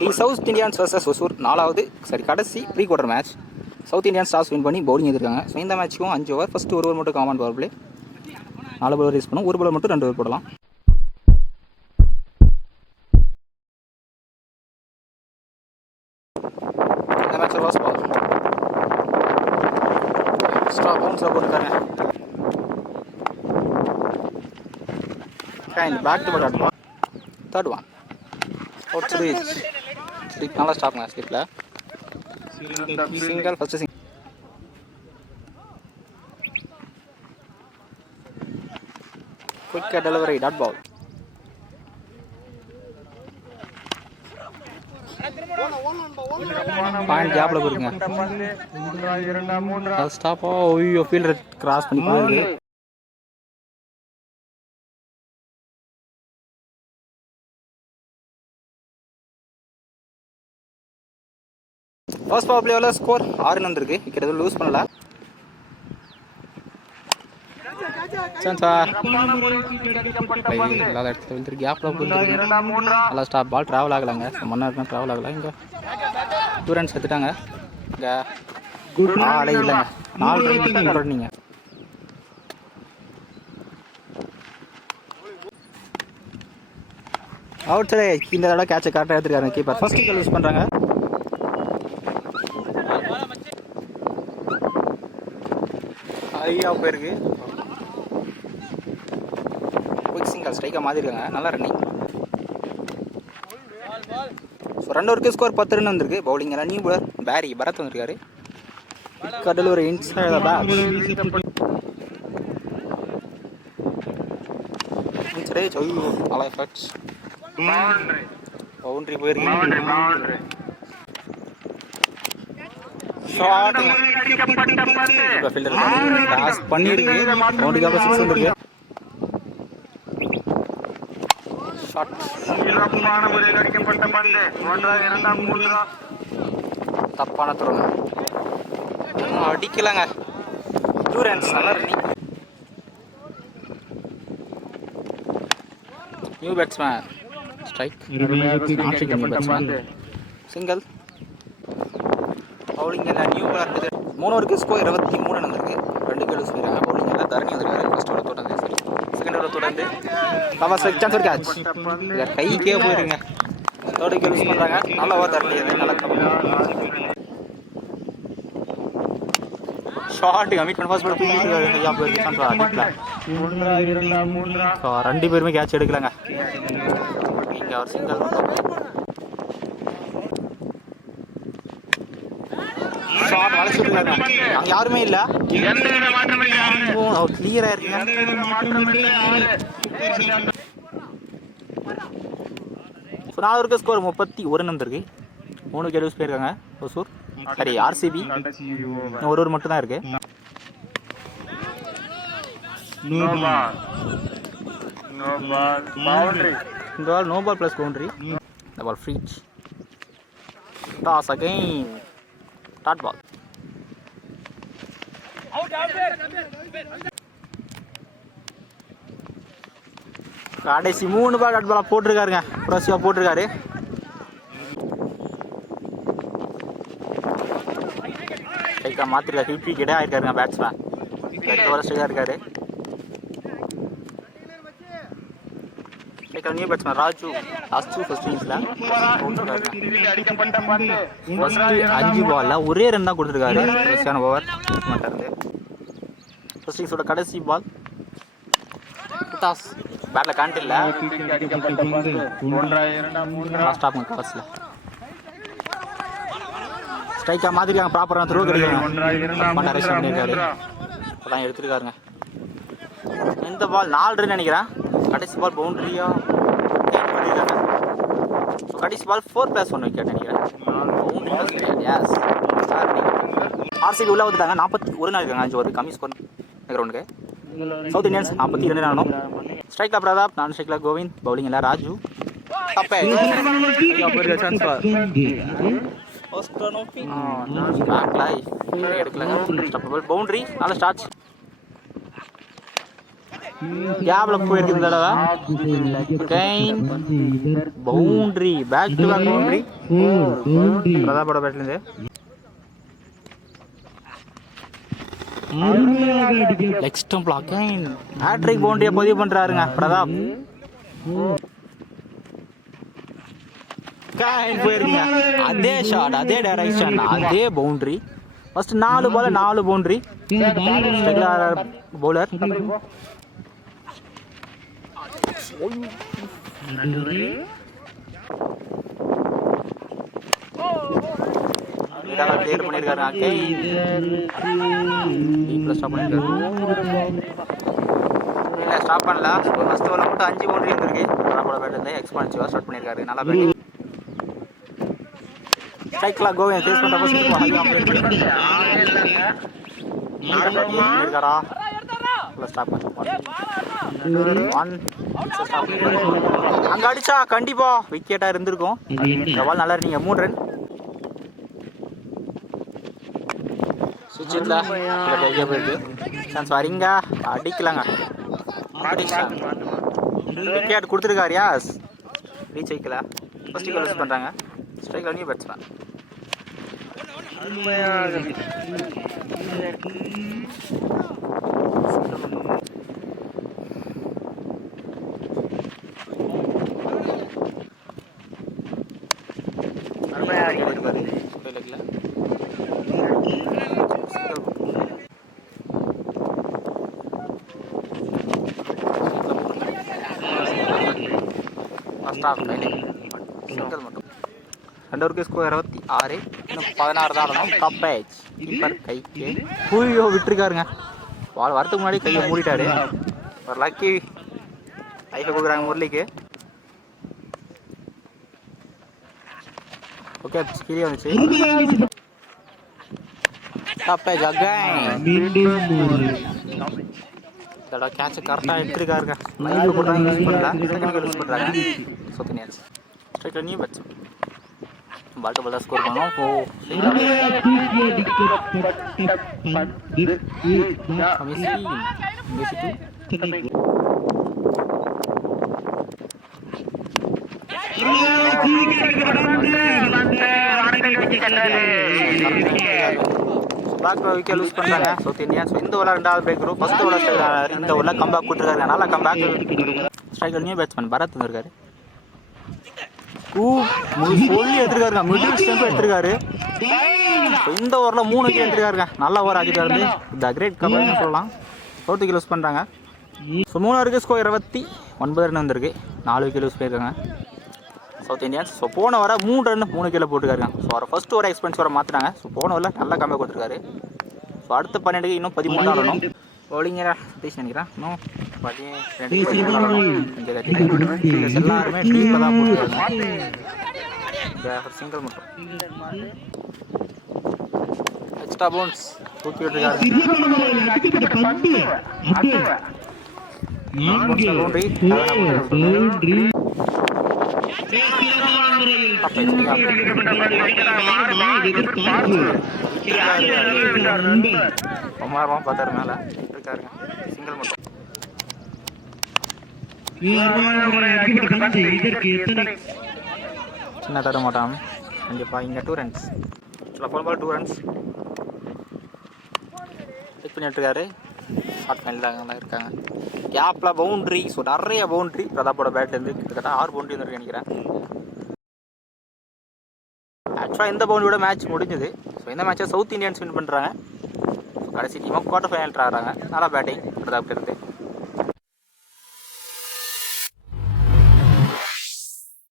தி South Indians versus Hosur கடைசி pre quarter match. South Indians toss win பண்ணி bowling எடுத்துருக்காங்க. So இந்த மேட்ச்சுக்கும் 5 ஓவர். ஃபஸ்ட்டு 1 ஓவர் மட்டும் common power play, 4 ball use பண்ணும். 1 பால் மட்டும் 2 ஓவர் போடலாம். இந்த மேட்ச் ஃபர்ஸ்ட் பால் எக்ஸ்ட்ரா பவுன்ஸில் போட்டுருக்காங்க. Back to back ball. Third one out slip. நல்லா ஸ்டாப்ங்க ஸ்லிப்பில். Single first single. Quick delivery dot ball. Point கேப்ல போயிருங்க. ஸ்டாப்பா ஓய்யோ ஃபீல்டர் கிராஸ் பண்ணி போயிருக்கு. ஃபர்ஸ்ட் பவர் பிளேவில் ஸ்கோர் 6 வந்திருக்கு. விக்கெட் எதுவும் லூஸ் பண்ணல. எல்லா இடத்துல வந்து கேப்ல நல்லா ஸ்டாப். பால் ட்ராவல் ஆகலாங்க. மண்ணா ட்ராவல் ஆகலாம். இங்கே 2 ரன்ஸ் எடுத்துட்டாங்க. இங்கே ஆளே இல்லைங்க. 4 ரன் நீங்கள் அவுட் சைடு. இந்த தடவை கேட்சை கரெக்டாக எடுத்துருக்காங்க கீப்பர். ஃபர்ஸ்ட் விக்கெட் யூஸ் பண்ணுறாங்க. ஐயா போயிருக்கு. குயிக் சிங்கிள் ஸ்ட்ரைக்காக மாற்றிருக்காங்க. நல்லா ரன்னிங். ஸோ 2 ஓவருக்கு ஸ்கோர் 10 ரன் வந்திருக்கு. பவுலிங் ரன்னிங் போலர் பேரி பரத் வந்திருக்காரு. கடல் ஒரு இன்சைட் பேக். நல்லா எஃபெக்ட்ஸ். பவுண்டரி போயிருக்கு. ஷாட் ஃபீல்டர் பாஸ் பண்ணிருக்கு. பவுண்டரிக்கு அப்புறம் 6 வந்திருக்கு. ஷாட் தப்பான த்ரோ. அடிக்கலாங்க. 2 ரன்ஸ். நல்லா running. New batsman strike. Single. Bowling எல்லாம் நியூ பால் இருக்குது. 3 ஓவருக்கு ஸ்கோர் 23 ரன் வந்திருக்கு. 2 விக்கெட் யூஸ் பண்ணிருக்காங்க. பவுலிங் எல்லாம் தரணி வந்திருக்காரு. ஃபர்ஸ்ட் ஓவர் தொடர்ந்து செகண்ட் ஓவர் தொடர்ந்து சான்ஸ் ஒரு கேட்ச். கைக்கே போயிருங்க. 3rd விக்கெட் யூஸ் பண்ணுறாங்க. நல்ல ஓவர் தரணி. நல்ல ஷார்ட் கமிட் பண்ண பாஸ் போட்டு ஐயா போயிருக்கு. சான்ஸ் அடிக்கலாம். 2 பேருமே கேட்ச் எடுக்கலாங்க. இங்கே அவர் சிங்கிள். ஷாட் வளைச்சிருக்காங்க. அங்கே யாருமே இல்லை. அவர் கிளியராக இருக்குங்க. ஸோ 4 ஓவருக்கு ஸ்கோர் 31 ரன் வந்திருக்கு. 3 விக்கெட் யூஸ் பண்ணியிருக்காங்க ஒசூர். சரி ஆர்சிபி. இன்னும் 1 ஓவர் மட்டும் தான் இருக்கு. இந்த ball no ball plus boundary. இந்த ball free. Toss again. Dot ball. கடைசி 3 பால் டாட் பாலாக போட்டிருக்காருங்க. ப்ரோசிவாக போட்டிருக்காரு. ஸ்ட்ரைக்காக மாற்றிருக்காரு. ஹிட் விக்கெட்டே ஆயிருக்காருங்க பேட்ஸ்மேன். 8 ஓவர் ஸ்ட்ரைக்காக இருக்காரு. New batsman Raju last 2 first இன்னிங்ஸில் 5 பாலில் 1 ரன் தான் கொடுத்துருக்காரு. ஃபர்ஸ்டான ஓவர் மாட்டாரு. ஃபர்ஸ்ட் இன்னிங்ஸோட கடைசி பால் டாஸ். பேட்டில் கரண்ட் இல்லை. லாஸ்ட் ஆஃப் டாஸில் ஸ்ட்ரைக்காக மாற்றிருக்காங்க. ப்ராப்பரான த்ரோ கிடைக்கும். அரெஸ்ட் பண்ணியிருக்காரு. இப்போதான் எடுத்துருக்காருங்க. இந்த பால் 4 ரன் நினைக்கிறேன். கடைசி பால் பவுண்டரியா பண்ணியிருக்காங்க. ஸோ கடைசி பால் 4+1 விக்கெட் நினைக்கிறேன். Boundary yes. ஆர்சிபி உள்ளே வந்துட்டாங்க. 41 ரன் இருக்காங்க. 5 ஓவர் கம்மி ஸ்கோர் கிரவுண்டுக்கு. சவுத் இந்தியன்ஸ் 42 ரன் ஆனோம். ஸ்ட்ரைக்கில் பிரதாப், நான் ஸ்ட்ரைக்கில் கோவிந்த். பவுலிங் எல்லாம் ராஜு. தப்பே சான்ஸ் பவுண்டரி. நல்ல ஸ்டார்ட். கேப்ல போயிருக்கு இந்த தடவை. Boundary, back to back boundary பிரதாப்போட பேட்ல இருந்து. லெக் ஸ்டம்ப்ல அகைன் ஹேட்ரிக் பவுண்டரியை பதிவு பண்றாருங்க பிரதாப். போயிருங்க அதே ஷாட், அதே டைரக்ஷன், அதே boundary. First 4 ball 4 boundary. Bowler clear பண்ணிருக்காரு. இல்ல ஸ்டாப் பண்ணல. ஃபர்ஸ்ட் ஓவர்ல மட்டும் 5 பவுண்டரி வந்திருக்கு. பிரதாப்போட பேட்ல இருந்து எக்ஸ்பான்சிவா ஸ்டார்ட் பண்ணிருக்காரு. நல்லா பேட்டிங். ஸ்ட்ரைக்ல கோவிந்த் ஃபேஸ் பண்ற ஃபர்ஸ்ட் ஹை ஆஃப் பண்ணிருக்காரா? ஸ்டாப் பண்ணு. அங்க அடிச்சா கண்டிப்பா விக்கெட்டா இருந்திருக்கும். இந்த பால் நல்லா இருந்தீங்க. 3 ரன். சுவிட்ச்ல கையா போயிருக்கு. சான்ஸ் வரீங்க அடிக்கலாங்க. விக்கெட் கொடுத்துருக்காரு. யாஸ் ரீச் வைக்கல. ஃபர்ஸ்ட் பால் யூஸ் பண்றாங்க. ஸ்ட்ரைக்ல நியூ பேட்ஸ்மேன். சிங்கிள் மட்டும். 2 ஓவருக்கு ஸ்கோர் 26. இன்னும் 16 தான் ஆடணும். டாப் பேட்ச் கீப்பர் கைக்கு பூயோ விட்டுருக்காருங்க. பால் வரதுக்கு முன்னாடி கையை மூடிட்டாரு. ஒரு லக்கி லைஃபை கொடுக்குறாங்க முரளிக்கு. ஓகே கீழே வந்துச்சு. Top patch again. இதோட கேட்சை கரெக்டாக எடுத்துருக்காருங்க. லைஃபை கொடுத்தாங்க யூஸ் பண்ணல. செகண்ட் யூஸ் பண்ணுறாங்க. சொத்தினியாச்சு. ஸ்ட்ரைக்கில் நியூ பேட்ச் பால்ட்டு பால் தான் ஸ்கோர் பண்ணோம். விக்கெட் லூஸ் பண்ணுறாங்க சவுத் இந்தியன்ஸ். இந்த ஓவர் 2வது பிரேக் த்ரூ. ஃபர்ஸ்ட் ஓவர் இந்த ஓவரில் கம்பேக் கொடுத்துருக்காரு. நல்லா comeback. Striker new batsman Bharat வந்திருக்காரு. சொல்லி எடுத்துருக்காருங்க. Middle stump எடுத்துருக்காரு. இந்த ஓவரில் 3 விக்கெட் எடுத்துருக்காருங்க. நல்ல ஓவர் ஆக்கிட்டு த கிரேட் கம்பேக்னு சொல்லலாம். சவுத் விக்கெட் லூஸ் பண்ணுறாங்க. ஸோ 3 ஓவருக்கு ஸ்கோர் 29 ரன் வந்திருக்கு. 4 விக்கெட் லூஸ் போயிருக்காங்க சவுத் இந்தியன்ஸ். ஸோ போன வர 3 ரன் 3 விக்கெட்டில் போட்டுருக்காருங்க. ஸோ அவர் ஃபர்ஸ்ட் ஓவர் எக்ஸ்பென்ஸ் வர மாற்றினாங்க. ஸோ போன ஓவரில் நல்லா கம்பேக் கொடுத்துருக்காரு. ஸோ அடுத்த 12க்கு இன்னும் 13 ஆடணும். பவுலிங்கரா சதீஷ் நினைக்கிறேன். இன்னும் 12 எல்லாருமே டீமில் தான் போட்டுருக்காங்க. சிங்கிள் மட்டும் எக்ஸ்ட்ரா பவுன்ஸ் தூக்கி விட்டுருக்காரு. பார்த்தாரு மேல இருக்காருங்க. சிங்கிள் மட்டும் சின்ன தர மாட்டான் கண்டிப்பாக. இங்கே 2 ரன்ஸ். ஃபோன் பால் 2 ரன்ஸ் செக் பண்ணிட்டுருக்காரு. ஷார்ட் ஃபைனல் தான் இருக்காங்க. கேப்பில் பவுண்ட்ரி. ஸோ நிறைய பவுண்ட்ரி பிரதாப்போட பேட்லேருந்து கிட்டத்தட்ட 6 பவுண்ட்ரி வந்துருக்கு நினைக்கிறேன். ஆக்சுவலாக இந்த பவுண்டரியோட மேட்ச் முடிஞ்சுது. ஸோ இந்த மேட்சை சவுத் இந்தியன்ஸ் வின் பண்ணுறாங்க. ஸோ கடைசி டீமாக குவார்டர் ஃபைனல் ஆடுறாங்க. நல்லா பேட்டிங் பிரதாப் இருந்து.